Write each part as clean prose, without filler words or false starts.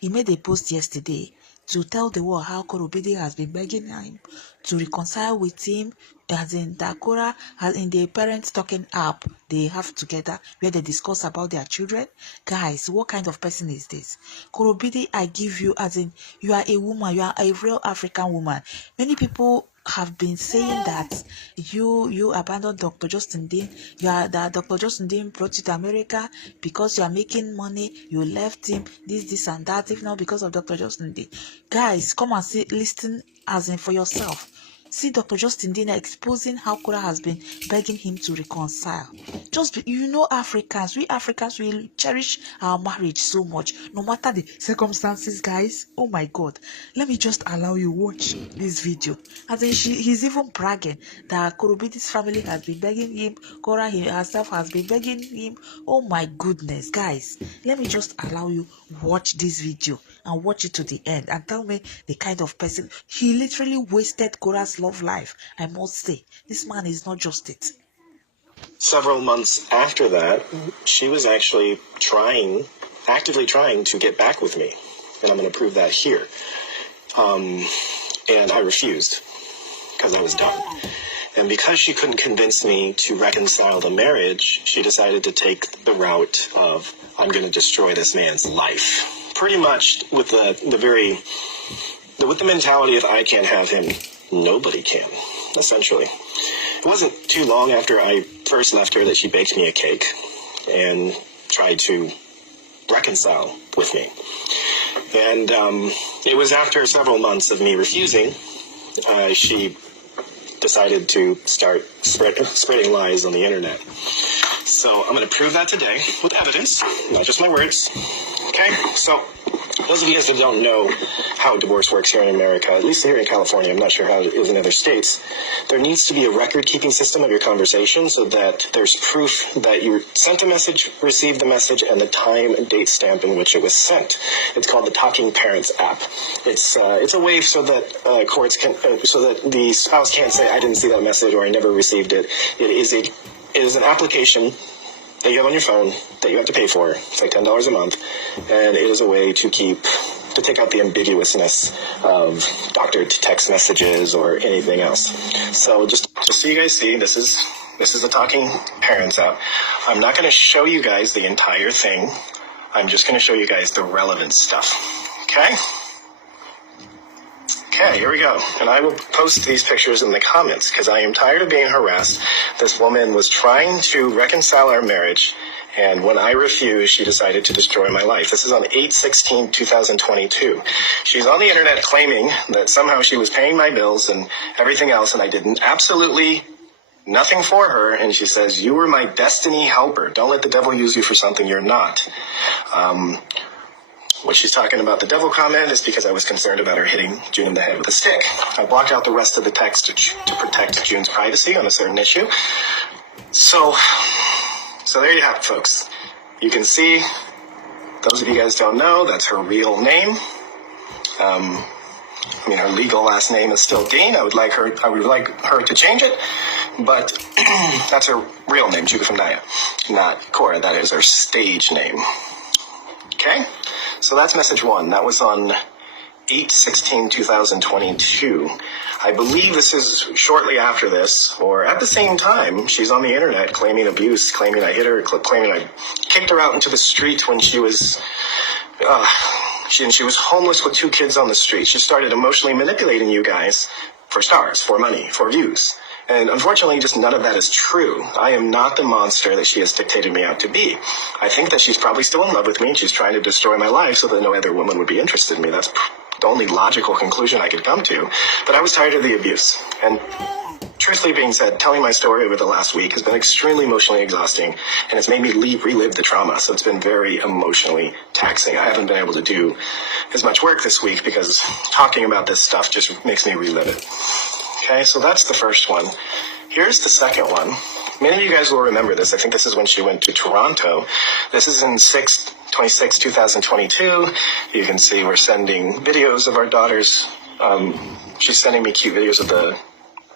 He made a post yesterday to tell the world how Korobide has been begging him to reconcile with him, as in that Korra, as in the parents talking app they have together where they discuss about their children. Guys, what kind of person is this? Korobide, I give you, as in, you are a woman, you are a real African woman. Many people have been saying that you abandoned Dr. Justin Dean. You are that Dr. Justin Dean brought you to America because you are making money. You left him, this and that. If not because of Dr. Justin Dean, guys, come and see, listen, as in for yourself. See Dr. Justin Dean exposing how Korra has been begging him to reconcile. Africans, we Africans, we cherish our marriage so much, no matter the circumstances, guys. Oh my God. Let me just allow you watch this video. And then he's even bragging that Korobidi's family has been begging him, Korra herself has been begging him. Oh my goodness, guys. Let me just allow you watch this video and watch it to the end and tell me the kind of person. He literally wasted Korra's love life. I must say, this man is not just it. Several months after that, she was actually actively trying to get back with me. And I'm going to prove that here. And I refused because I was done. And because she couldn't convince me to reconcile the marriage, she decided to take the route of, I'm going to destroy this man's life. Pretty much with the mentality of I can't have him, nobody can, essentially. It wasn't too long after I first left her that she baked me a cake and tried to reconcile with me. And it was after several months of me refusing, she decided to start spreading lies on the internet. So I'm going to prove that today with evidence, not just my words. Okay, so those of you guys that don't know how divorce works here in America, at least here in California, I'm not sure how it is in other states, there needs to be a record-keeping system of your conversation so that there's proof that you sent a message, received the message, and the time and date stamp in which it was sent. It's called the Talking Parents app. It's a way so that courts can, so that the spouse can't say, I didn't see that message or I never received it. It is an application that you have on your phone that you have to pay for. It's like $10 a month, and it is a way to take out the ambiguousness of doctored text messages or anything else. So just so you guys see, this is the Talking Parents app. I'm not going to show you guys the entire thing. I'm just going to show you guys the relevant stuff. Okay? Okay, here we go. And I will post these pictures in the comments because I am tired of being harassed. This woman was trying to reconcile our marriage, and when I refused, she decided to destroy my life. This is on 8/16/2022. She's on the internet claiming that somehow she was paying my bills and everything else, and I did absolutely nothing for her. And she says, you were my destiny helper. Don't let the devil use you for something you're not. What she's talking about, the devil comment, is because I was concerned about her hitting June in the head with a stick. I blocked out the rest of the text to protect June's privacy on a certain issue. So there you have it, folks. You can see, those of you guys don't know, that's her real name. Her legal last name is still Dean. I would like her to change it, but that's her real name, Jugafamnaya, not Korra. That is her stage name. Okay? So that's message one. That was on 8/16/2022. I believe this is shortly after this, or at the same time. She's on the internet claiming abuse, claiming I hit her, claiming I kicked her out into the street when she was homeless with 2 kids on the street. She started emotionally manipulating you guys for stars, for money, for views. And unfortunately, just none of that is true. I am not the monster that she has dictated me out to be. I think that she's probably still in love with me, and she's trying to destroy my life so that no other woman would be interested in me. That's the only logical conclusion I could come to. But I was tired of the abuse. And truthfully being said, telling my story over the last week has been extremely emotionally exhausting, and it's made me relive the trauma. So it's been very emotionally taxing. I haven't been able to do as much work this week because talking about this stuff just makes me relive it. Okay, so that's the first one. Here's the second one. Many of you guys will remember this. I think this is when she went to Toronto. This is in 6/26/2022. You can see we're sending videos of our daughters. She's sending me cute videos of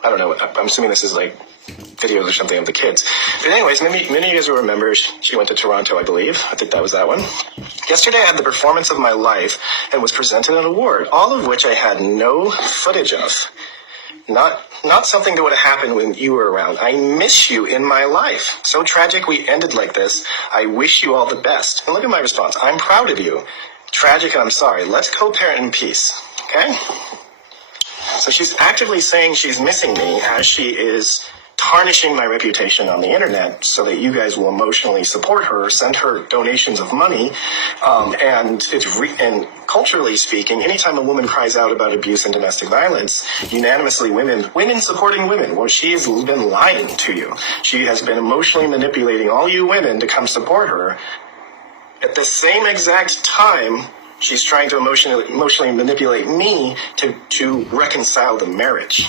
I don't know. I'm assuming this is like videos or something of the kids. But anyways, many of you guys will remember she went to Toronto, I believe. I think that was that one. Yesterday I had the performance of my life and was presented an award, all of which I had no footage of. Not something that would have happened when you were around. I miss you in my life. So tragic we ended like this. I wish you all the best. And look at my response. I'm proud of you. Tragic and I'm sorry. Let's co-parent in peace. Okay? So she's actively saying she's missing me as she is tarnishing my reputation on the internet so that you guys will emotionally support her, send her donations of money, and culturally speaking, anytime a woman cries out about abuse and domestic violence, unanimously women supporting women, well, she has been lying to you. She has been emotionally manipulating all you women to come support her. At the same exact time, she's trying to emotionally manipulate me to reconcile the marriage.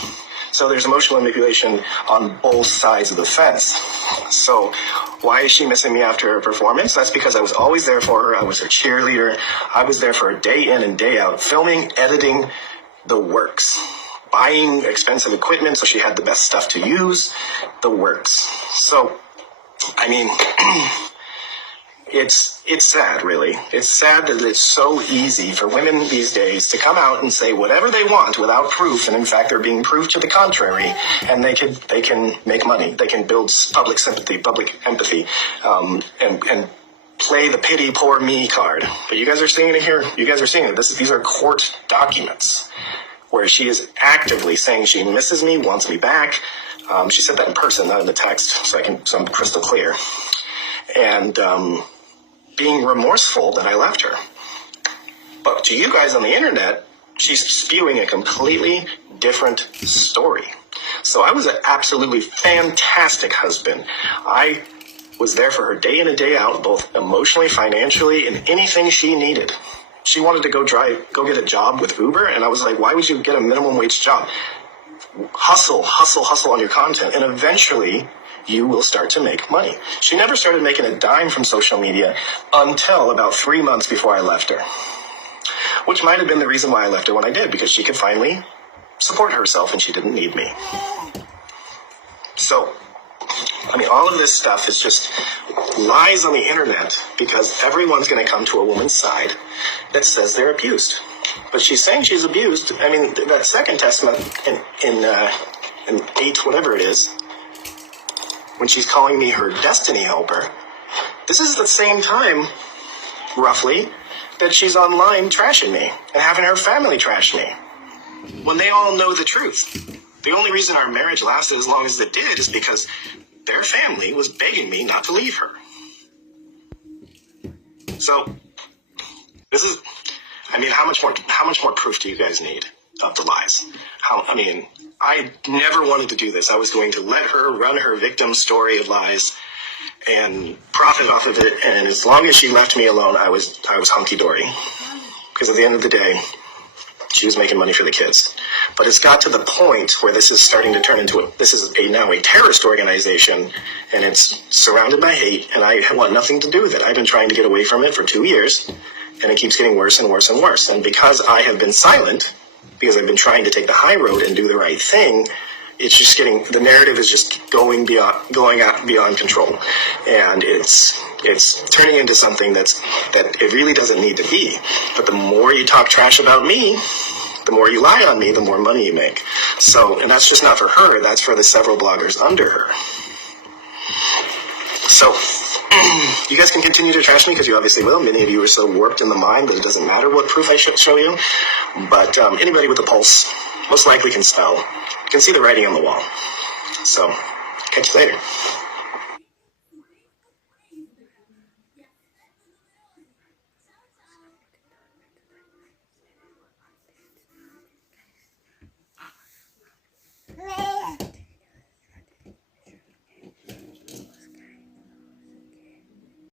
So there's emotional manipulation on both sides of the fence. So why is she missing me after her performance? That's because I was always there for her. I was her cheerleader. I was there for her day in and day out, filming, editing, the works. Buying expensive equipment so she had the best stuff to use, the works. So, I mean, it's sad, really. It's sad that it's so easy for women these days to come out and say whatever they want without proof, and in fact they're being proved to the contrary, and they can make money. They can build public sympathy, public empathy, and play the pity poor me card. But you guys are seeing it here. You guys are seeing it. These are court documents where she is actively saying she misses me, wants me back. She said that in person, not in the text, so I'm crystal clear. And being remorseful that I left her. But to you guys on the internet, she's spewing a completely different story. So I was an absolutely fantastic husband. I was there for her day in and day out, both emotionally, financially, and anything she needed. She wanted to go get a job with Uber, and I was like, why would you get a minimum wage job? Hustle on your content, and eventually you will start to make money. She never started making a dime from social media until about 3 months before I left her. Which might have been the reason why I left her when I did, because she could finally support herself and she didn't need me. So, I mean, all of this stuff is just lies on the internet because everyone's going to come to a woman's side that says they're abused. But she's saying she's abused. I mean, that second testament in 8, whatever it is, when she's calling me her destiny helper, this is the same time, roughly, that she's online trashing me and having her family trash me. When they all know the truth. The only reason our marriage lasted as long as it did is because their family was begging me not to leave her. So, this is, I mean, how much more proof do you guys need of the lies? I never wanted to do this. I was going to let her run her victim story of lies and profit off of it. And as long as she left me alone, I was hunky-dory. Because at the end of the day, she was making money for the kids. But it's got to the point where this is starting to turn into now a terrorist organization, and it's surrounded by hate, and I want nothing to do with it. I've been trying to get away from it for 2 years, and it keeps getting worse and worse and worse. And because I have been silent, because I've been trying to take the high road and do the right thing, it's just the narrative is just going beyond control, and it's turning into something that it really doesn't need to be. But the more you talk trash about me, the more you lie on me, the more money you make. So, and that's just not for her, that's for the several bloggers under her. So, you guys can continue to trash me because you obviously will. Many of you are so warped in the mind that it doesn't matter what proof I show you. But anybody with a pulse most likely can spell, can see the writing on the wall. So, catch you later.